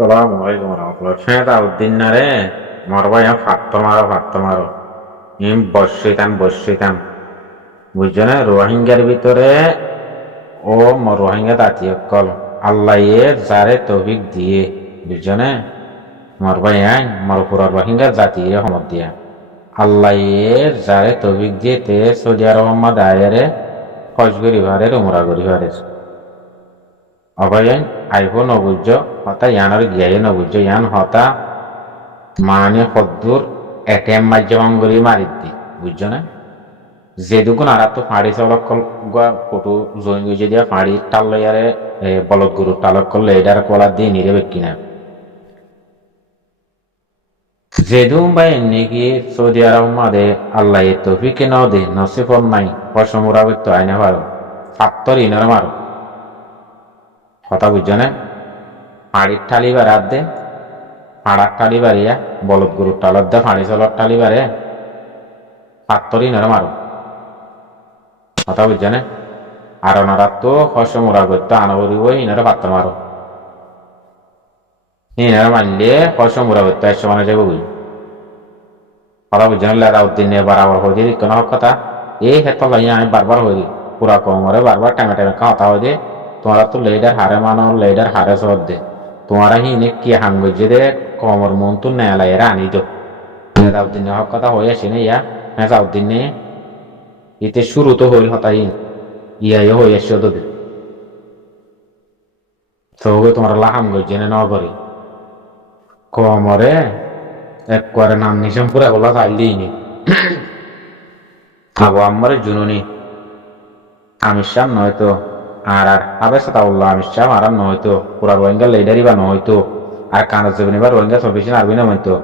Assalamualaikum warahmatullahi wabarakatuh. Saya tahu dinare marwa yang fatto maro বসিতাম বুঝছো না রোহিঙ্গার ভিতরে রোহিঙ্গা জাতি অকল আল্লাহ যারে তৌফিক দিয়ে বুঝছো না মারবা আইন মারপুরার রোহিঙ্গা জাতি রহমত দিয়া আল্লাহ যারে তৌফিক দিয়ে তে সৌদি আরব আয়ারে খজ করিবারে উমরা করিবারে অভয়ান আইফো নবুজ্জ হতা ইয়ানোর গিয়াই নবুজ্জ ইয়ান হতা মানে সদ্দুর এটিএম মাধ্যম করি মারি দি বুঝছো না যেদুকুন আর তো ফাঁড়ি চালক ফটো জয়েন করে দিয়া ফাঁড়ি টাল লইয়ারে বলদ গরু টালক করলে এটার কলা দিয়ে নিরে বেকি না যেদুম বা এমনি কি সৌদি আরব মাদে আল্লাহ তৌফিকে ন দে নসিফল নাই পশমুরা করতে আইনা পারো ফাত্তর ইনার মারো কথা বুঝছো না ফাঁড়ির ঠালি বাড়ার দে ফাঁড়ার ঠালি বাড়িয়া বলদ গরুর টালত দে ফাঁড়ি চালক ঠালি বাড়ে ফাত্তর ইনার মারো কথা বুঝছো না আর ওনারা তো হর্ষ মোরা করতো আনবরিব ইনারা পাত্র মারো ইনারা মারলে হর্ষ মোরা করতো একশো মানে যাবো বুঝি কথা বুঝছো না লাউদ্দিন বারাবার হয়ে দিয়ে কোনো কথা এই ক্ষেত্রে লাইয়া আমি বারবার হয়ে দিই পুরা কমরে বারবার টাইমে টাইমে কথা হয়ে দিয়ে তোমরা তো লেডার হারে মানো লেডার হারে সব দে তোমরা হিনে কি হাম গজে দে কমর মন তো নেলা এরা আনি দো লাউদ্দিন হক কথা হয়ে আসে না ইয়া হ্যাঁ লাউদ্দিন ইতে শুরু তো হইল হতাই ইয়া হয়ে আসছে তোদের তো তোমরা লাহাম গজে না নগরে কমরে এক করে নাম নিশাম পুরা গোলা চাইল দিইনি আবু আম্মারে জুনুনি আমির শাহ নয়তো আর আবে সাতাউল্লাহ আমির শাহ আর নয়তো পুরা রোহিঙ্গা লেডারি বা নয়তো আর কানাজ জবিনি বা রোহিঙ্গা সবিশন আরবি না মইতো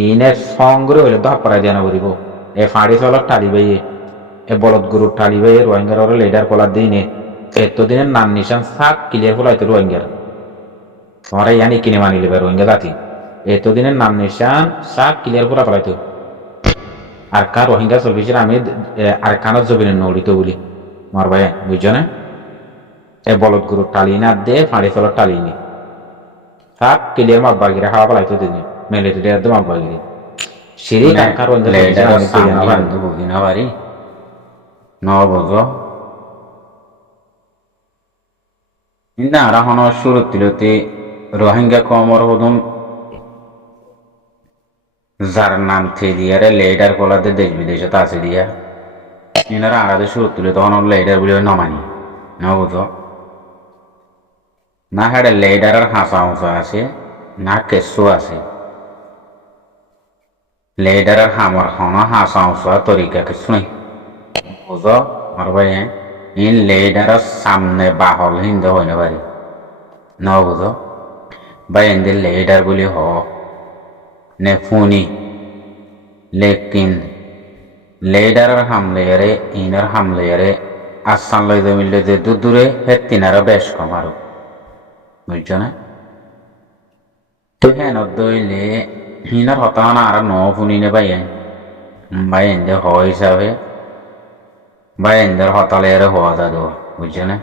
ইনে সংগ্রে হইলে তো হাপড়াই দিয়া নগরিব এ ফাঁড়ি চলক টালি বাইয়ে এ বলদ গরুর টালি বাইয়ে রোহিঙ্গার ওরে লেডার কলার দিইনে এতদিনের নাম নিশান সাক ক্লিয়ার ফলাইতো রোহিঙ্গার তোমরা ইয়ানি কিনে মানি লিবে রোহিঙ্গা জাতি এতদিনের নাম নিশান সাক ক্লিয়ার পুরা ফলাইতো আর কার রোহিঙ্গা সবিশন আমি আর কানাজ জবিনের নড়িত বলি মার ভাই বুঝছো না এ বলদ গরুর টালি না দে ফাঁড়ি ফেলার টালি নি সাক ক্লিয়ার মাপ বাগিরে হাওয়া ফলাইতো দিন মিলিটারি একদম মাপ বাগিরে সিঁড়ি কার রোহিঙ্গা বাড়ি নবজ ইন্দা আর হন শুরু তিলতে রোহিঙ্গা কমর হদম যার নাম থে দিয়ারে লেডার কলাতে দেশ বিদেশে আছে দিয়া ইনারা আরাদে শুরু তুলে তখন লেডার বলে নমানি নবজ না হাড়ে লেডারের হাসা উঁচা আছে না কেসু আছে লেডারের হামর হন হাসা উঁচা তরিকা কিছু নেই বুঝ আর ভাই ইন লেডারের সামনে বাহল হিন্দে হইতে পারি ন বুঝ ভাই এদের লেডার বলি হ নে ফুনি লেকিন লেডারের হামলেয়ারে ইনার হামলেয়ারে আসান লইতে মিললে যে দূরে হে তিনারা বেশ কম আরো বুঝছো না তো হ্যাঁ দইলে হিনার হতানা আর ন ফুনি নে ভাই এদের হ হিসাবে ভাই এদের হতালে এর হওয়া যা দেওয়া বুঝছো না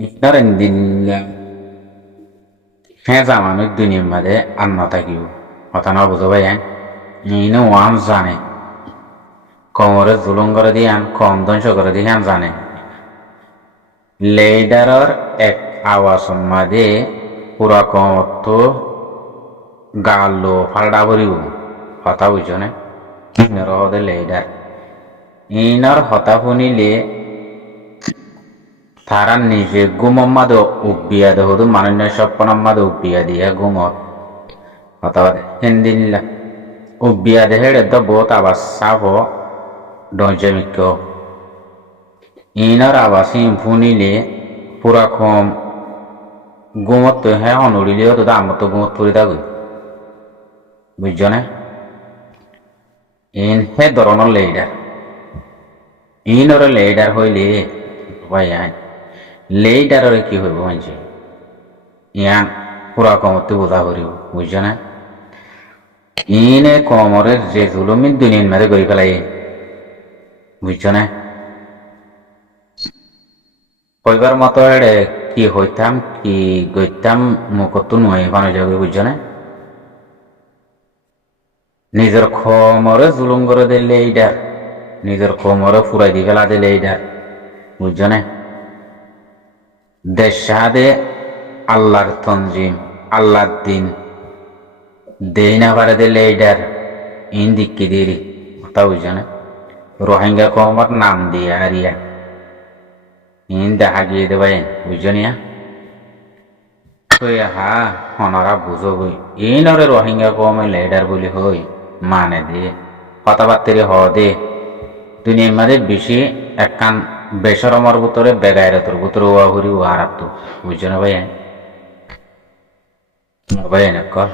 ইনার দিন হ্যাঁ জামানুক দুনিয়ার মাঝে আর না থাকিব হতানা বুঝো ভাই ইনে ওয়ান জানে কমরে জুলুম করে দিয়ে কম ধ্বংস করে দিয়ে জানে লেডারের এক আওয়াজ মাঝে পুরা কমত গালো ফালডা ভরিব হতা বুঝছো না ইনার হদে লেডার ইনার হতা শুনিলে তারা নিজে গুমর মাদে উবিয়া দে হদু মানন্য সপ্পনের মাদে উবিয়া দিয়া গুমর হতা হিন্দিল্লা উবিয়া দে হেড়ে তো বহুত আবাস সাফ ডঞ্চে মিক্ক ইনার আবাস ফুনিলে পুরা কম গুমত তো হ্যাঁ হনুড়িলেও তো আমার তো গুমত ফুরি থাকুই বুঝছো না ইন হে ধরনের লেডার ইনর লেডার হইলে ভাই লেডারের কি হইব মানছি ইয়ান পুরা কমতে বোঝা করিব বুঝছো না ইনে কমরের যে জুলুমিন দুনিয়ার মাঝে করি ফেলাই বুঝছো না কইবার মতো এড়ে কি হইতাম কি গইতাম মুখতো নয় কোনো যাবে বুঝছো না নিজের খমরে জুলুম করে দিলে এইটার নিজের খমরে ফুরাই দি ফেলা দিলে এইটার বুঝছো না দেশ সাহাদে আল্লাহর তঞ্জিম আল্লাহর দিন দেই না পারে দিলে এইটার ইন দিক্কি দেরি কথা বুঝছো না রোহিঙ্গা কমর নাম দিয়ে হারিয়া ইন দেখা গিয়ে দেবাই বুঝছো নিয়া হা হনরা বুঝো বই ইনরে রোহিঙ্গা কমে লেডার বলি হই মানে দিয়ে কথাবার্তারি হ দে দুনিয়ার মাঝে বেশি একখান বেসরমর ভিতরে বেগাইরে তোর ভিতরে ওয়া ঘুরি ও হারাপ তো বুঝছো না ভাই ভাই না কর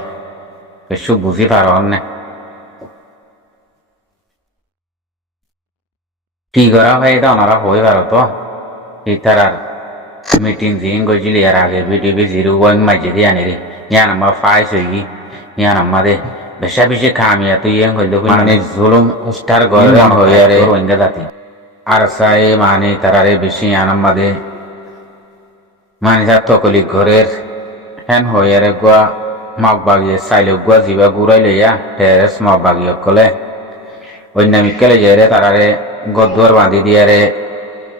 কিছু বুঝি পার না কি করা ভাই এটা ওনারা হয়ে পারো তো ইতারার মিটিং জিং গজিলি আর আগে বিডিবি জিরো ওয়াং মাঝে দিয়ে আনি রে ইয়ান আমার ফাইস হইগি ইয়ান আমাদের বেশা বেশি খামিয়া তো ইয়াং হইল মানে জুলুম স্টার গরে হয়ে রে রোহিঙ্গা জাতি আর সাই মানে তারারে বেশি ইয়ান আমাদের মানে যা তকলি ঘরের হেন হয়ে রে গোয়া মাক বাগিয়ে চাইলে গোয়া জিবা গুড়াই লইয়া টেরেস মাক বাগিয়ে কলে অন্যামিকলে যে রে তারারে গদ্দুয়ার বাঁধি দিয়ে রে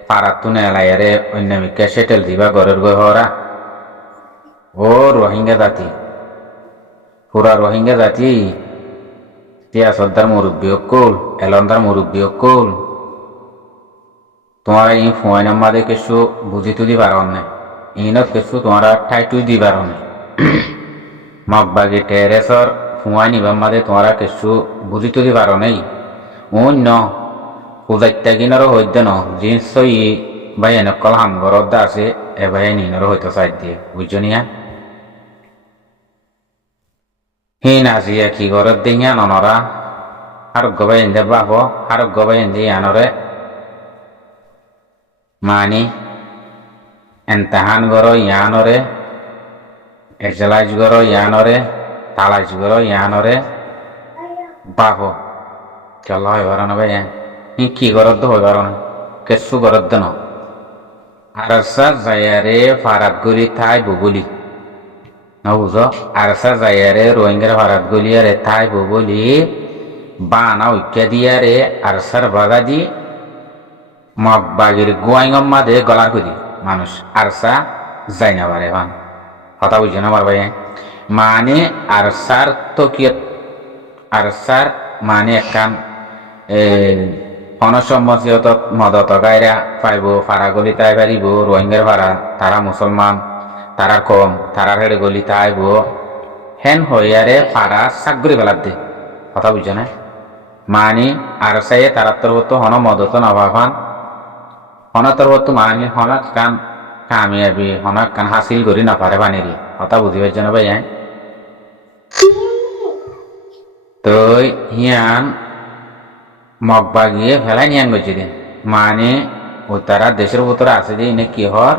পারাতু নেলাইয়ারে অন্যামিকা সেটেল দিবা ঘরের গৈ হরা ও রোহিঙ্গা জাতি পুরা রোহিঙ্গা জাতি তিয়া সর্দার মুরব্বী অকুল এলন্দার মুরব্বী অকুল তোমার ই ফুয়াইন মাদে কিছু বুঝি তুলি পারন না ইনত কিছু তোমার ঠাইটুই দি পারন মগবাগি টেরেসর ফুয়াই নিবার মাদে তোমার কিছু বুঝি তুলি পার নেই অন্য পূজাইত্যা কিনারও হইতে ন জিনিস ই ভাই এনেকল হামগরত আছে এ ভাই নিনারও হইতে চাই দিয়ে বুঝছো নিয়া হিন আজিয়া কি ঘরত দিঙা ননরা আর গবাই এন্দে বাপ আর গবাই এন্দে আনরে মানি এন্তাহান গর ইয়ানরে এজলাইজ গর ইয়ানরে তালাইজ গর ইয়ানরে বাপ চল হয় ভার না ভাই কি গরত হই পার না কেসু গরত ন আরসা জায়ারে ফারাত গলি থাই বুবলি না বুঝো আরসা জায়ারে রোহিঙ্গার ফারাত গলি আরে থাই বুবলি বানা ঐক্যা দিয়ারে আরসার বাগা দি মগ বাগির গোয়াইঙ্গম মাদে গলার কদি মানুষ আরসা যাই না পারে ভান কথা বুঝছো না আমার ভাই মানে আরসার তকিয়ত আরসার মানে একখান অনসম্মতিয়ত মদত গাইরা পাইব ফারা গলি তাই পারিব রোহিঙ্গার ফারা তারা মুসলমান তারার কম তারার হেড়ে গলি তাইব হেন হইয়ারে ফারা সাগরি বেলার দে কথা বুঝছো না মানি আর সাইয়ে তারার তরফত হন মদত নভাবান হন তরফত মানি হনক কান কামিয়াবি হনক কান হাসিল করি না পারে বানিরি কথা বুঝি পাইছো না ভাই তো হিয়ান মগ বাগিয়ে ফেলাই নিয়ান গেছি দিন মানে ও তারা দেশের ভিতরে আছে যে ইনে কি হর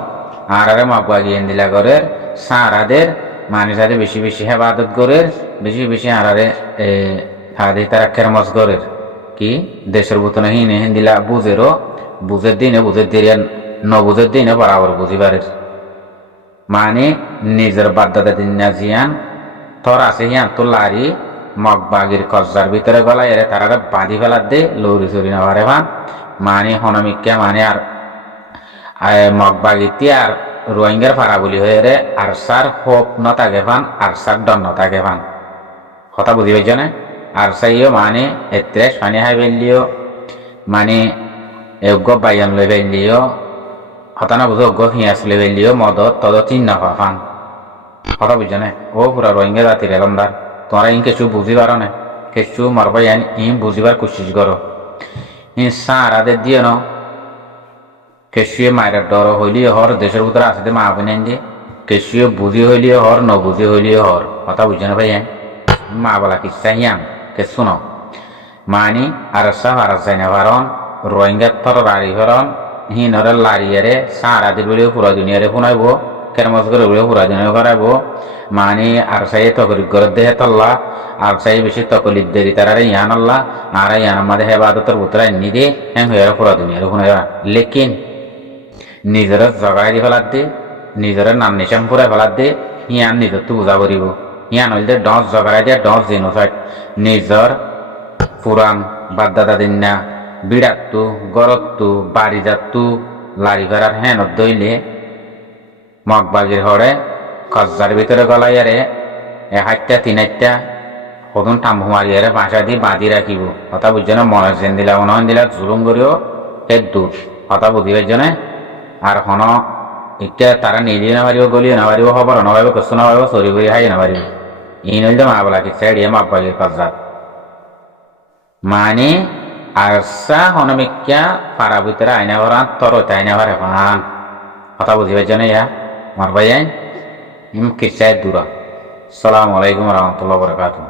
আর মগ বাগিয়ে দিলা করে সারাদের মানে সাথে বেশি বেশি হেবাদত করে বেশি বেশি আরারে হাদে তারা কেরমস করে কি দেশের ভিতরে হিনে দিলা বুঝেরও বুঝের দিনে বুঝের দিয়ে ন বুঝের দিনে বরাবর বুঝিবারের মানে নিজের বাদ্দাদা দিন না জিয়ান তোর আছে হিয়ান তো লারি মগ বাগির কজ্জার ভিতরে গলায় এরে তারা বাঁধি ফেলার দে লৌরি চুরি না পারে ভান মানে হনমিকা মানে আর মগ বাগিতে আর রোহিঙ্গার ফারা বলি হয়ে রে আর সার হোপ নতাকে ভান আর সার দন নতাকে ভান কথা বুঝি পাইছ না আর সাইও মানে এত্রে সানি হাই বেলিও মানে এগ্য বাইয়ান লই বেলিও হতানা বুঝো অজ্ঞ হিয়াস লই বেলিও মদত তদ তিন না ফান কথা বুঝছ না ও পুরা রোহিঙ্গা জাতির এলন্দার তোমরা ইন কিছু বুঝি পারো না কিছু মারবাই ইন বুঝিবার কোশিশ করো ইন সারাদের দিয়ে ন কেসুয়ে মায়ের ডর হইলিও হর দেশের ভিতরে আসতে মা বোন দিয়ে কেসুয়ে বুঝি হইলিও হর ন বুঝি হইলিও হর কথা বুঝছো না ভাই মা বলা কিসা হিয়াম কেসু ন মানি আরসা ভারত যাই না পারন রোহিঙ্গার থর লারি হরন হিনরে লারিয়ারে সারাদের বলেও পুরা দুনিয়ারে শুনাইব কেরমস করে বলেও পুরা দুনিয়া করাইব মানে আর সাই তকলি গরত দেহে তল্লা আর সাই বেশি তকলির দেরি তারারে ইয়ান আল্লাহ আর ইয়ান আমাদের হেবাদতর উতরা নিদে হ্যাঁ হয়ে পুরা দুনিয়ার শুনাইবা লেকিন নিজের জগাই দি ফেলাত দি নিজের নাম নিশান ফুরাই ফেলাত দি ইয়ান নিজের তো বুঝা করিব ইয়ান হইলে ডস জগাই দিয়া ডস জিনোসাইড নিজর পুরাণ বাদদাদা দিন না বিড়াতু গরত্তু বাড়ি যাত্তু লারি ফেরার হেনত দইলে মগবাগির হরে কজ্জার ভিতরে গলাইয়ারে হাইটা তিনাইটা সদন টাম্বু মারিয়ারে বাসা দি বাঁধি রাখিব কথা বুঝছে না মনের জেন দিলা মনে দিলা জুলুম করিও সে দূর কথা বুঝিবার জন্য আর হন এতিয়া তারা নিজে না পারিব গলিও না পারিব খবর না পারিব কষ্ট না পারিব চুরি করে খাই না পারিব ই নইলে মা বলা কি ছেড়িয়ে মগবাগির কজ্জাত মানে আরসা হনমিকা পাড়া ভিতরে আইনা ভরান তরতে আইনা ভরে পান কথা বুঝিবার জন্য ইয়া মার ভাই কিসায় দূরা আসসালামু আলাইকুম রহমতুল্লাহ বরকাতুহ